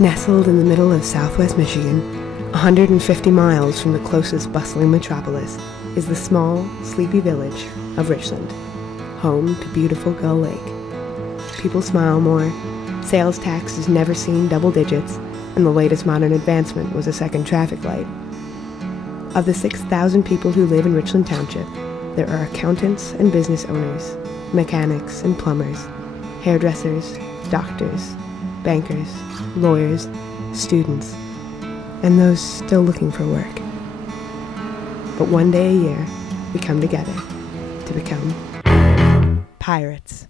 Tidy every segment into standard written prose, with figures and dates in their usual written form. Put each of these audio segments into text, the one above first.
Nestled in the middle of southwest Michigan, 150 miles from the closest bustling metropolis, is the small, sleepy village of Richland, home to beautiful Gull Lake. People smile more, sales tax has never seen double digits, and the latest modern advancement was a second traffic light. Of the 6,000 people who live in Richland Township, there are accountants and business owners, mechanics and plumbers, hairdressers, doctors, bankers, lawyers, students, and those still looking for work. But one day a year, we come together to become pirates.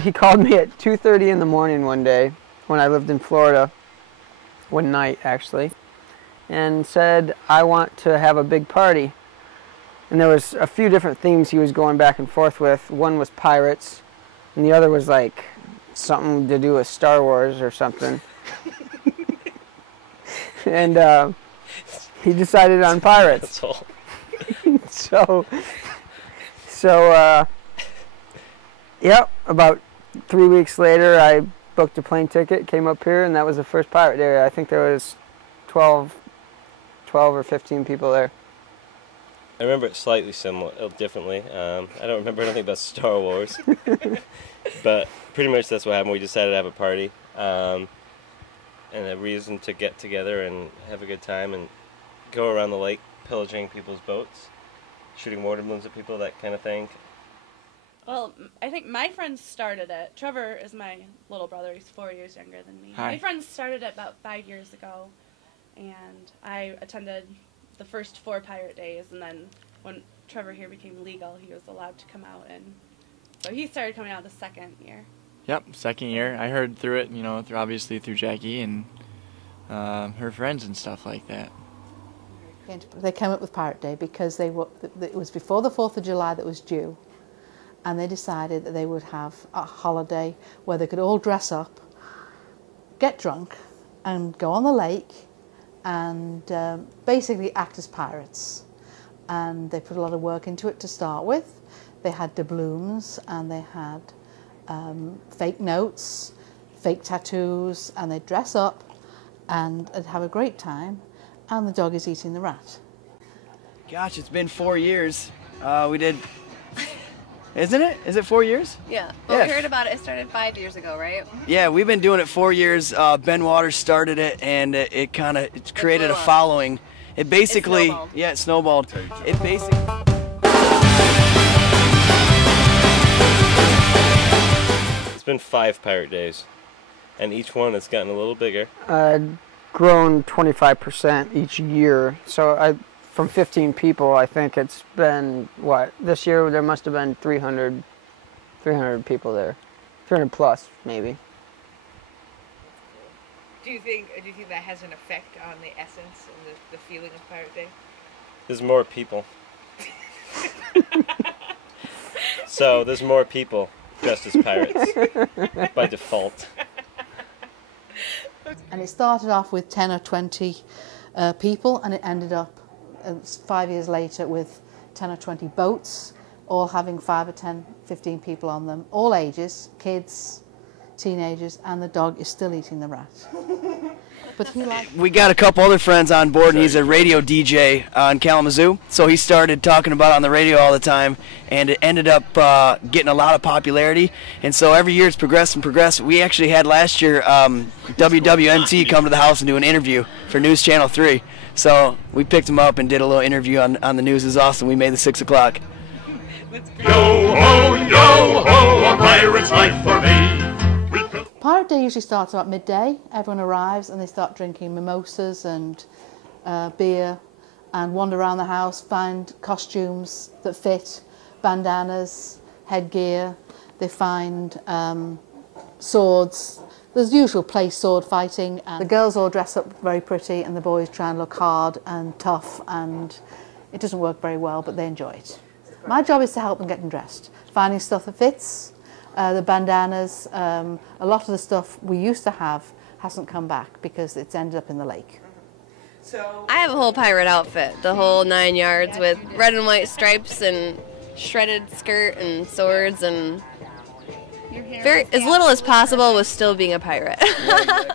He called me at 2:30 in the morning one day when I lived in Florida, one night actually, and said, I want to have a big party. And there was a few different themes he was going back and forth with. One was pirates, and the other was like something to do with Star Wars or something. And he decided on pirates. Yep, about 3 weeks later, I booked a plane ticket, came up here, and that was the first pirate day. I think there was 12 or 15 people there. I remember it slightly similar, differently. I don't remember anything about Star Wars, but pretty much that's what happened. We decided to have a party, and a reason to get together and have a good time and go around the lake, pillaging people's boats, shooting waterballoons at people, that kind of thing. Well, I think my friends started it. Trevor is my little brother. He's 4 years younger than me. Hi. My friends started it about 5 years ago, and I attended the first 4 pirate days, and then when Trevor here became legal, he was allowed to come out, and so he started coming out the second year. Yep, second year. I heard through it, obviously through Jackie and her friends and stuff like that. They came up with Pirate Day because it was before the 4th of July that was due. And they decided that they would have a holiday where they could all dress up, get drunk, and go on the lake and basically act as pirates. And they put a lot of work into it to start with. They had doubloons and they had fake notes, fake tattoos, and they'd dress up and they'd have a great time, and the dog is eating the rat. Gosh, it's been 4 years. We did... Isn't it? Is it 4 years? Yeah. Well, we heard about it. It started 5 years ago, right? Yeah, we've been doing it 4 years. Ben Waters started it, and it created a following. It basically, it snowballed. It basically. It's been 5 pirate days, and each one has gotten a little bigger. Grown 25% each year. So from 15 people, I think it's been, this year there must have been 300 people there. 300 plus, maybe. Do you think that has an effect on the essence and the feeling of Pirate Day? There's more people. So there's more people dressed as pirates by default. And it started off with 10 or 20 people, and it ended up 5 years later with 10 or 20 boats, all having 5 or 10, 15 people on them, all ages, kids, teenagers, and the dog is still eating the rat. But we got a couple other friends on board, and he's a radio DJ in Kalamazoo, so he started talking about it on the radio all the time, and it ended up getting a lot of popularity, and so every year it's progressed and progressed. We actually had last year WWNT come to the house and do an interview for News Channel 3. So we picked him up and did a little interview on the news. It was awesome. We made the 6 o'clock. Yo-ho, a pirate's life for me. Pirate Day usually starts about midday. Everyone arrives and they start drinking mimosas and beer and wander around the house, find costumes that fit, bandanas, headgear. They find swords. There's usual place sword fighting, and the girls all dress up very pretty and the boys try and look hard and tough, and it doesn't work very well, but they enjoy it. My job is to help them get them dressed, finding stuff that fits, the bandanas, a lot of the stuff we used to have hasn't come back because it's ended up in the lake. So I have a whole pirate outfit, the whole 9 yards, with red and white stripes and shredded skirt and swords and as little as possible with still being a pirate.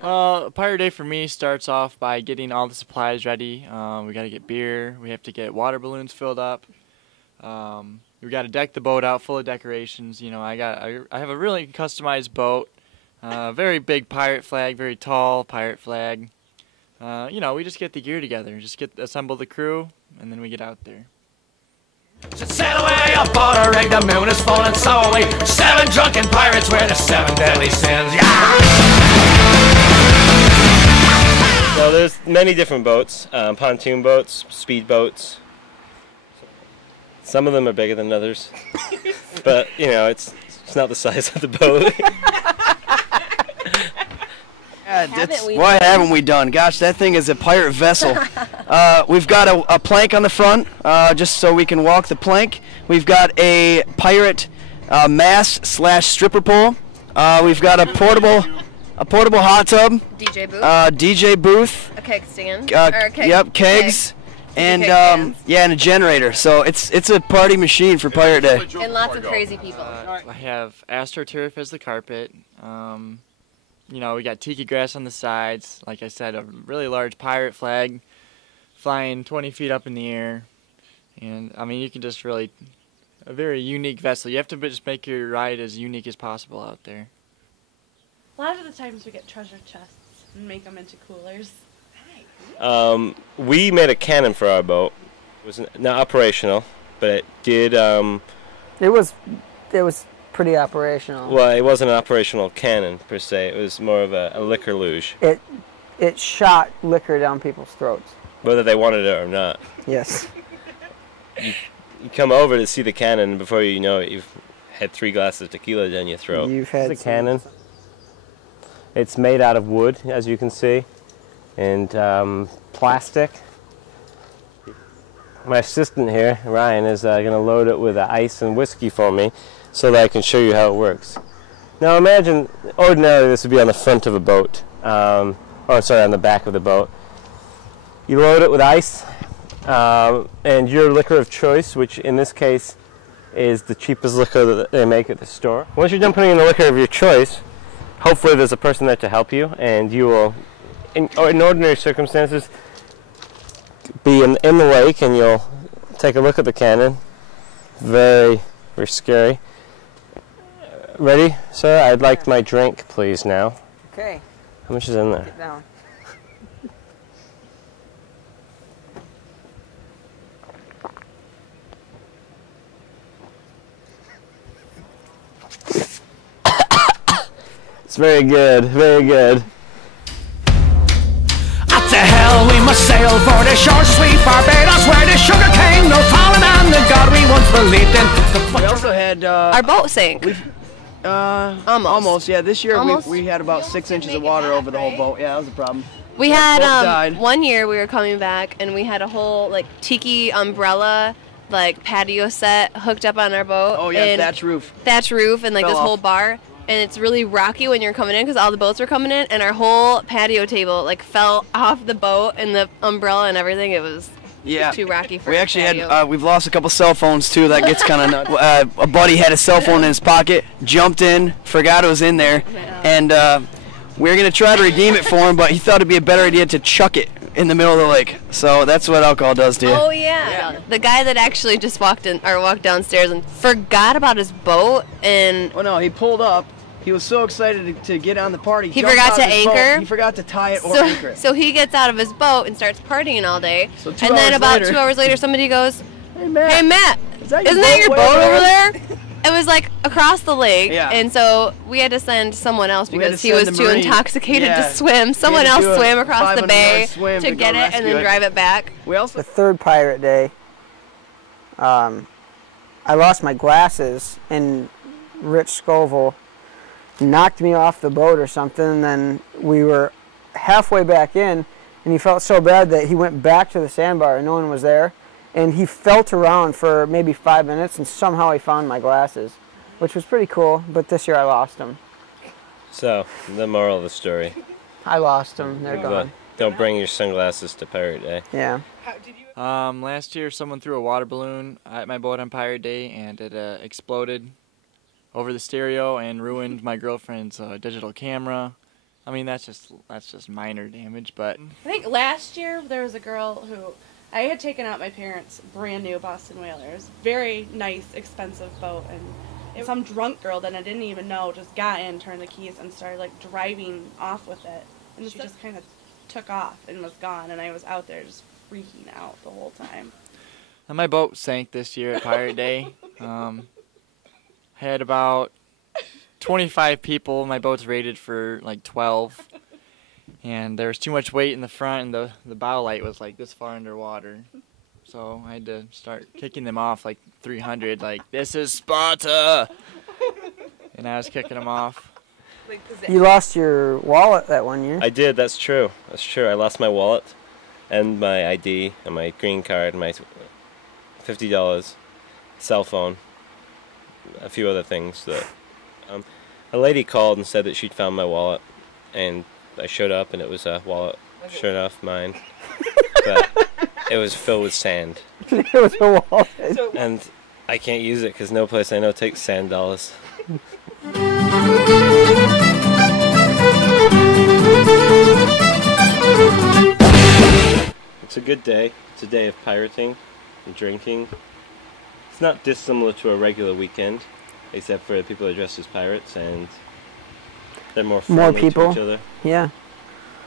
Well, Pirate Day for me starts off by getting all the supplies ready. We got to get beer. We have to get water balloons filled up. We got to deck the boat out full of decorations. You know, I have a really customized boat. Very big pirate flag, very tall pirate flag. You know, we just get the gear together, assemble the crew, and then we get out there. Sail away aboard a rig, the moon is full and so are we. 7 drunken pirates wear the 7 deadly sins. Yeah! So there's many different boats, pontoon boats, speed boats. Some of them are bigger than others, but you know, it's not the size of the boat. What haven't we done? Gosh, that thing is a pirate vessel. We've got a plank on the front, just so we can walk the plank. We've got a pirate mast/stripper pole. We've got a portable hot tub. DJ booth. A keg stand. Kegs. And yeah, and a generator. So it's a party machine for Pirate Day. And lots of crazy people. I have AstroTurf as the carpet. You know, we got tiki grass on the sides. Like I said, a really large pirate flag flying 20 feet up in the air. And, I mean, you can just really, a very unique vessel. You have to just make your ride as unique as possible out there. A lot of the times we get treasure chests and make them into coolers. We made a cannon for our boat. It was not operational, but it did... It was pretty operational. Well, it wasn't an operational cannon per se. It was more of a liquor luge. It shot liquor down people's throats, whether they wanted it or not. Yes. You come over to see the cannon, and before you know it, you've had 3 glasses of tequila down your throat. You've had a cannon. It's made out of wood, as you can see, and plastic. My assistant here, Ryan, is going to load it with ice and whiskey for me, so that I can show you how it works. Now imagine, ordinarily this would be on the front of a boat, or sorry, on the back of the boat. You load it with ice and your liquor of choice, which in this case is the cheapest liquor that they make at the store. Once you're done putting in the liquor of your choice, hopefully there's a person there to help you, and you will, in ordinary circumstances, be in the lake, and you'll take a look at the cannon. Very, very scary. Ready, sir? I'd like my drink, please, now. Okay. How much is in there? Get down. It's very good, very good. Up to hell we must sail for the shores of sweet Barbados, where the sugar cane no taller than the god we once believed in. We also had our boat sank. Almost. Yeah, this year Almost. we had about 6 inches of water over the whole boat. Yeah, that was a problem. We had 1 year we were coming back, and we had a whole like tiki umbrella like patio set hooked up on our boat. Oh yeah, thatch roof. Thatch roof and like Fell this off. whole bar. And it's really rocky when you're coming in because all the boats were coming in, and our whole patio table like fell off the boat and the umbrella and everything. It was too rocky for We the actually patio. had we've lost a couple cell phones too. That gets kind of nuts. A buddy had a cell phone in his pocket, jumped in, forgot it was in there, and we were gonna try to redeem it for him, but he thought it'd be a better idea to chuck it in the middle of the lake. So that's what alcohol does to you. Oh yeah. The guy that actually just walked downstairs and forgot about his boat, and oh no, he pulled up. He was so excited to get on the party. He forgot to anchor. He forgot to tie it or anchor it. So he gets out of his boat and starts partying all day. So and then about 2 hours later, somebody goes, "Hey Matt, isn't that your boat over there?" It was like across the lake, and so we had to send someone else because he was too intoxicated to swim. Someone else swam across the bay to get it and then drive it back. The third Pirate Day, I lost my glasses, and Rich Scoville knocked me off the boat or something, and then we were halfway back in, and he felt so bad that he went back to the sandbar and no one was there, and he felt around for maybe 5 minutes, and somehow he found my glasses, which was pretty cool, but this year I lost them. So, the moral of the story. I lost them. They're gone. Don't bring your sunglasses to Pirate Day. Yeah. Last year someone threw a water balloon at my boat on Pirate Day, and it exploded over the stereo and ruined my girlfriend's digital camera. I mean, that's just minor damage, but I think last year there was a girl who I had taken out my parents' brand new Boston Whalers, very nice, expensive boat, and some drunk girl that I didn't even know just got in, turned the keys, and started like driving off with it, and she just kind of took off and was gone, and I was out there just freaking out the whole time. And my boat sank this year at Pirate Day. Had about 25 people. My boat's rated for like 12, and there was too much weight in the front, and the bow light was like this far underwater, so I had to start kicking them off like 300, like, this is Sparta, and I was kicking them off. You lost your wallet that one year. I did, that's true. That's true. I lost my wallet and my ID and my green card and my $50, cell phone, a few other things. That a lady called and said that she'd found my wallet, and I showed up and it was a wallet, sure enough, mine. But it was filled with sand. It was a wallet. And I can't use it because no place I know takes sand dollars. It's a good day. It's a day of pirating and drinking. It's not dissimilar to a regular weekend, except for the people that are dressed as pirates, and they're more friendly to each other. Yeah.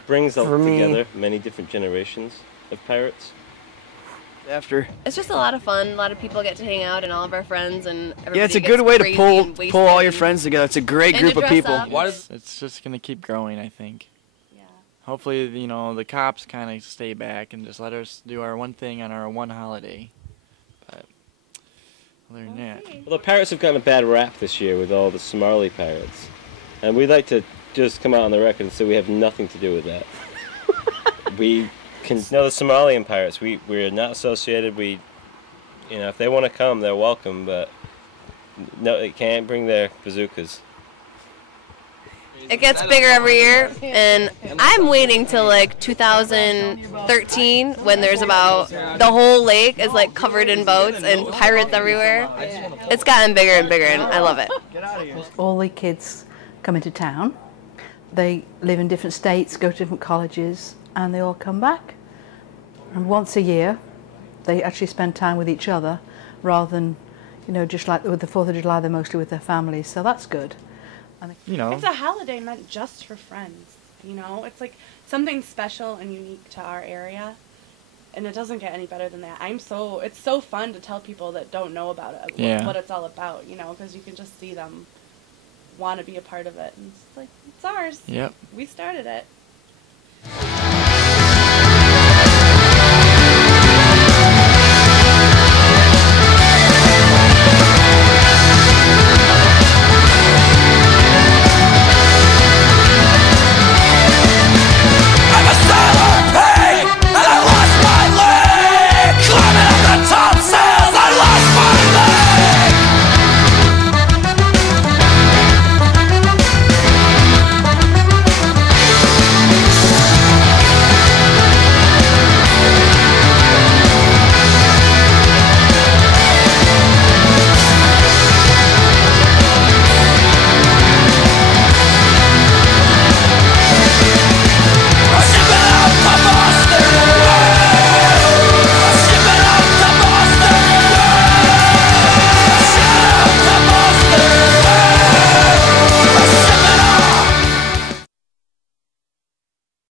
Brings all together many different generations of pirates. It's just a lot of fun. A lot of people get to hang out, and all of our friends and everybody. Yeah, it's a good way to pull all your friends together. It's a great group of people. It's just gonna keep growing, I think. Yeah. Hopefully, you know, the cops kind of stay back and just let us do our one thing on our one holiday. But other than that, well, the pirates have gotten a bad rap this year with all the Somali pirates, and we'd like to just come out on the record and say we have nothing to do with that. We can know the Somalian pirates. We're not associated. You know, if they want to come, they're welcome. But no, they can't bring their bazookas. It gets bigger every year, and I'm waiting till like 2013 when there's about the whole lake is like covered in boats and pirates everywhere. It's gotten bigger and bigger, and I love it. All the kids come into town. They live in different states, go to different colleges, and they all come back. And once a year, they actually spend time with each other, rather than, you know, just like with the 4th of July, they're mostly with their families. So that's good. And you know, it's a holiday meant just for friends. You know, it's like something special and unique to our area, and it doesn't get any better than that. It's so fun to tell people that don't know about it, what it's all about. You know, because you can just see them want to be a part of it, and it's like, it's ours. Yep. We started it.